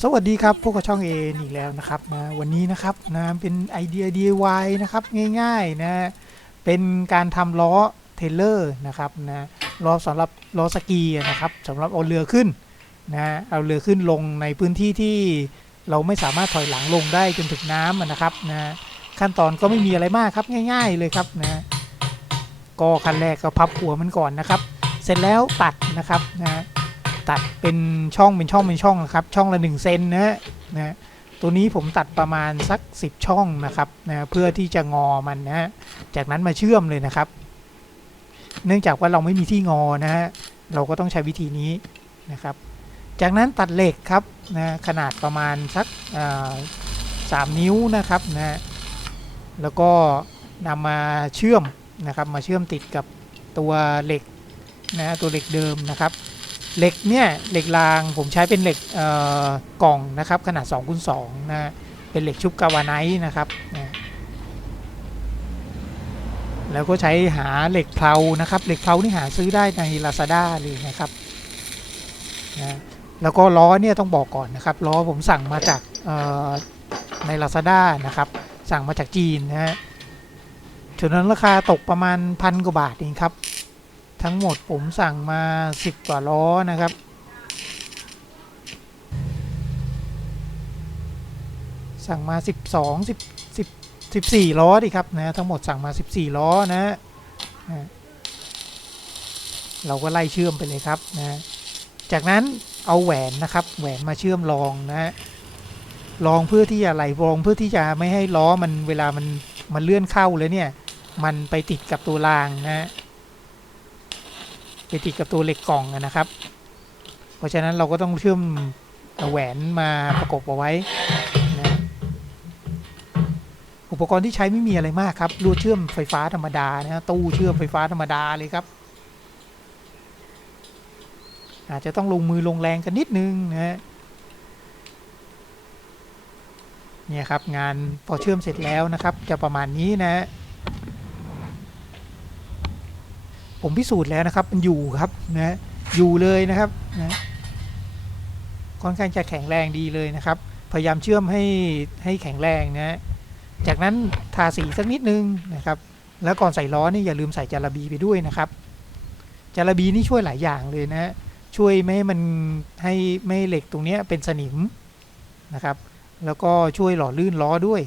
สวัสดีครับพวกกับช่องเออีกแล้วนะครับนะวันนี้นะครับนะเป็นไอเดีย DIY นะครับง่ายๆนะเป็นการทำล้อเทรลเลอร์นะครับนะล้อสำหรับล้อสกีนะครับสำหรับเอาเรือขึ้นนะเอาเรือขึ้นลงในพื้นที่ที่เราไม่สามารถถอยหลังลงได้จนถึงน้ำนะครับนะขั้นตอนก็ไม่มีอะไรมากครับง่ายๆเลยครับนะก็ขั้นแรกก็พับหัวมันก่อนนะครับเสร็จแล้วตัดนะครับนะตัดเป็นช่องนะครับช่องละ1 เซนนะตัวนี้ผมตัดประมาณสัก10ช่องนะครับนะเพื่อที่จะงอมันนะจากนั้นมาเชื่อมเลยนะครับเนื่องจากว่าเราไม่มีที่งอนะฮะเราก็ต้องใช้วิธีนี้นะครับจากนั้นตัดเหล็กครับนะขนาดประมาณสัก3 นิ้วนะครับนะแล้วก็นำมาเชื่อมนะครับมาเชื่อมติดกับตัวเหล็กนะตัวเหล็กเดิมนะครับเหล็กเนี่ยเหล็กรางผมใช้เป็นเหล็กกล่องนะครับขนาด2x2นะเป็นเหล็กชุบกาวาไนท์นะครับนะแล้วก็ใช้หาเหล็กเพลานะครับเหล็กเพลานี่หาซื้อได้ใน Lazada เลยนะครับนะแล้วก็ล้อเนี่ยต้องบอกก่อนนะครับล้อผมสั่งมาจากใน Lazada นะครับสั่งมาจากจีนนะฮะฉะนั้นราคาตกประมาณ1,000 กว่าบาทเองครับทั้งหมดผมสั่งมา10 กว่าล้อนะครับสั่งมา14 ล้อดิครับนะทั้งหมดสั่งมา14 ล้อนะเราก็ไล่เชื่อมไปเลยครับนะจากนั้นเอาแหวนนะครับแหวนมาเชื่อมรองนะรองเพื่อที่จะอะไรรองเพื่อที่จะไม่ให้ล้อมันเวลามันเลื่อนเข้าเลยเนี่ยมันไปติดกับตัวรางนะไปติดกับตัวเหล็กกล่องนะครับเพราะฉะนั้นเราก็ต้องเชื่อมแหวนมาประกบเอาไว้นะอุปกรณ์ที่ใช้ไม่มีอะไรมากครับลวดเชื่อมไฟฟ้าธรรมดานะตู้เชื่อมไฟฟ้าธรรมดาเลยครับอาจจะต้องลงมือลงแรงกันนิดนึงนะเนี่ยครับงานพอเชื่อมเสร็จแล้วนะครับจะประมาณนี้นะผมพิสูจน์แล้วนะครับมันอยู่ครับนะอยู่เลยนะครับนะค่อนข้างจะแข็งแรงดีเลยนะครับพยายามเชื่อมให้แข็งแรงนะจากนั้นทาสีสักนิดนึงนะครับแล้วก่อนใส่ล้อนี่อย่าลืมใส่จาระบีไปด้วยนะครับจาระบีนี่ช่วยหลายอย่างเลยนะช่วยไม่ให้มันไม่เหล็กตรงนี้เป็นสนิมนะครับแล้วก็ช่วยหล่อลื่นล้อด้วย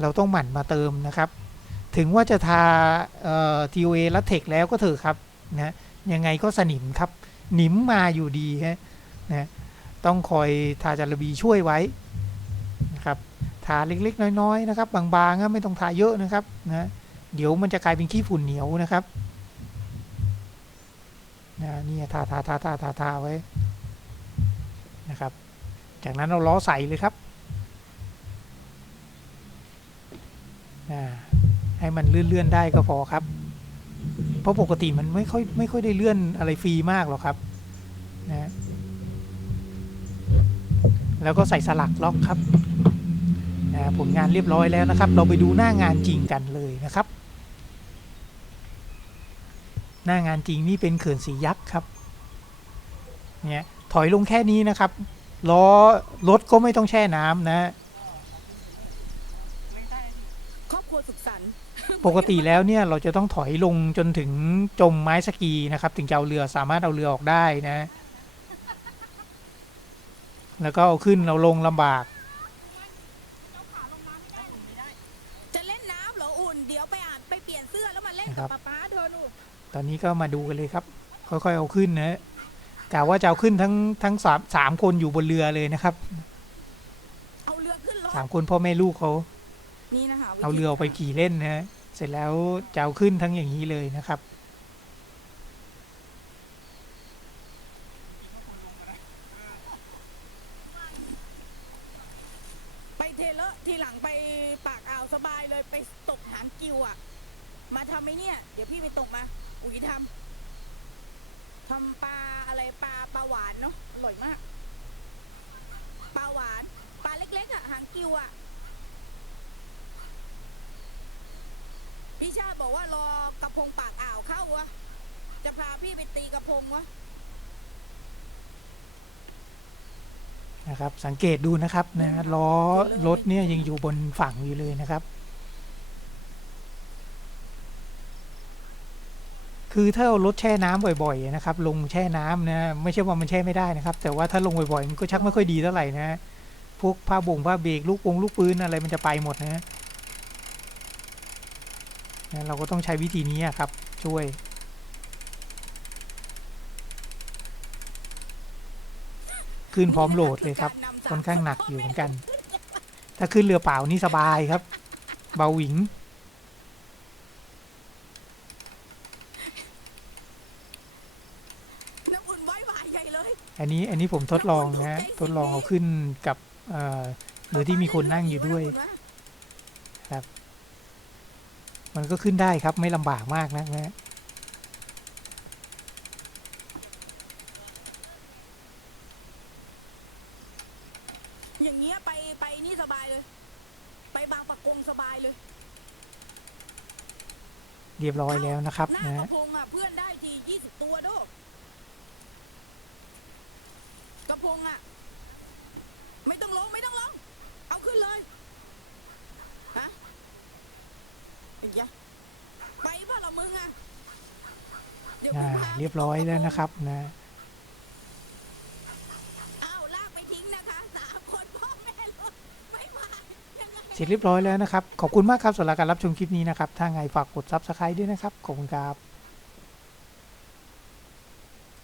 เราต้องหมั่นมาเติมนะครับถึงว่าจะทาTOA ลัตเทคแล้วก็เถอะครับนะยังไงก็สนิมครับหนิมมาอยู่ดีฮะนะต้องคอยทาจาระบีช่วยไว้นะครับทาเล็กๆน้อยๆนะครับบางๆไม่ต้องทาเยอะนะครับนะเดี๋ยวมันจะกลายเป็นขี้ฝุ่นเหนียวนะครับนะนี่ทาไว้นะครับจากนั้นเราล้อใส่เลยครับให้มันเลื่อนได้ก็พอครับเพราะปกติมันไม่ค่อยได้เลื่อนอะไรฟรีมากหรอกครับนะแล้วก็ใส่สลักล็อกครับผลงานเรียบร้อยแล้วนะครับเราไปดูหน้างานจริงกันเลยนะครับหน้างานจริงนี่เป็นเขื่อนศรียักษ์ครับเนี่ยถอยลงแค่นี้นะครับล้อรถก็ไม่ต้องแช่น้ำนะครอบครัวสุขสันต์ปกติแล้วเนี่ยเราจะต้องถอยลงจนถึงจมไม้สกีนะครับถึงจะเอาเรือสามารถเอาเรือออกได้นะแล้วก็เอาขึ้นเราลงลำบากจะเล่นน้ำเหรออุ่นเดี๋ยวไปเปลี่ยนเสื้อแล้วมาเล่นนะครับกับป๊าเธอหนูตอนนี้ก็มาดูกันเลยครับค่อยๆเอาขึ้นนะกะว่าจะเอาขึ้นทั้งสามคนอยู่บนเรือเลยนะครับเอาเรือขึ้นรถ3 คนพ่อแม่ลูกเขานี่นะคะเอาเรือไปขี่เล่นนะเสร็จแล้วจะเอาขึ้นทั้งอย่างนี้เลยนะครับไปเทเลอร์ทีหลังไปปากอ่าวสบายเลยไปตกหางกิวอ่ะมาทำไหมเนี่ยเดี๋ยวพี่ไปตกมาอุ๋ยทำปลาอะไรปลาหวานเนาะอร่อยมากปลาหวานปลาเล็กๆอ่ะหางกิวอ่ะพี่ชาติบอกว่ารอกระพงปากอ่าวเข้าวะจะพาพี่ไปตีกระพงวะ นะครับสังเกตดูนะครับนะล้อรถเนี่ยยังอยู่บนฝั่งอยู่เลยนะครับคือถ้าเอารถแช่น้ำบ่อยๆนะครับลงแช่น้ำนะไม่ใช่ว่ามันแช่ไม่ได้นะครับแต่ว่าถ้าลงบ่อยๆมันก็ชักไม่ค่อยดีเท่าไหร่นะพวกผ้าบ่งผ้าเบรกลูกปืนอะไรมันจะไปหมดนะเราก็ต้องใช้วิธีนี้ครับช่วยขึ้นพร้อมโหลดเลยครับค่อนข้างหนักอยู่เหมือนกันถ้าขึ้นเรือเปล่านี่สบายครับเบาหวิงน้ำอุ่นไว้วายใหญ่เลย อันนี้ผมทดลองนะทดลองเอาขึ้นกับโดยที่มีคนนั่งอยู่ด้วยครับมันก็ขึ้นได้ครับไม่ลำบากมากนะอย่างเงี้ยไปนี่สบายเลย ไปบางปะกงสบายเลย เรียบร้อยแล้วนะครับ หน้าก นะ ระพงอ่ะเพื่อนได้ที20 ตัวโดกระพงอ่ะไม่ต้องลงเอาขึ้นเลยฮะไอ้ยะไปป่ะเหรอมึงอ่ะเดี๋ยวกูพา เรียบร้อยแล้วนะครับนะ อ้าวลากไปทิ้งนะคะ3 คนพ่อแม่ลูกไม่ไหวยังไง เสร็จเรียบร้อยแล้วนะครับขอบคุณมากครับสำหรับการรับชมคลิปนี้นะครับถ้าไงฝากกด Subscribe ด้วยนะครับขอบคุณครับ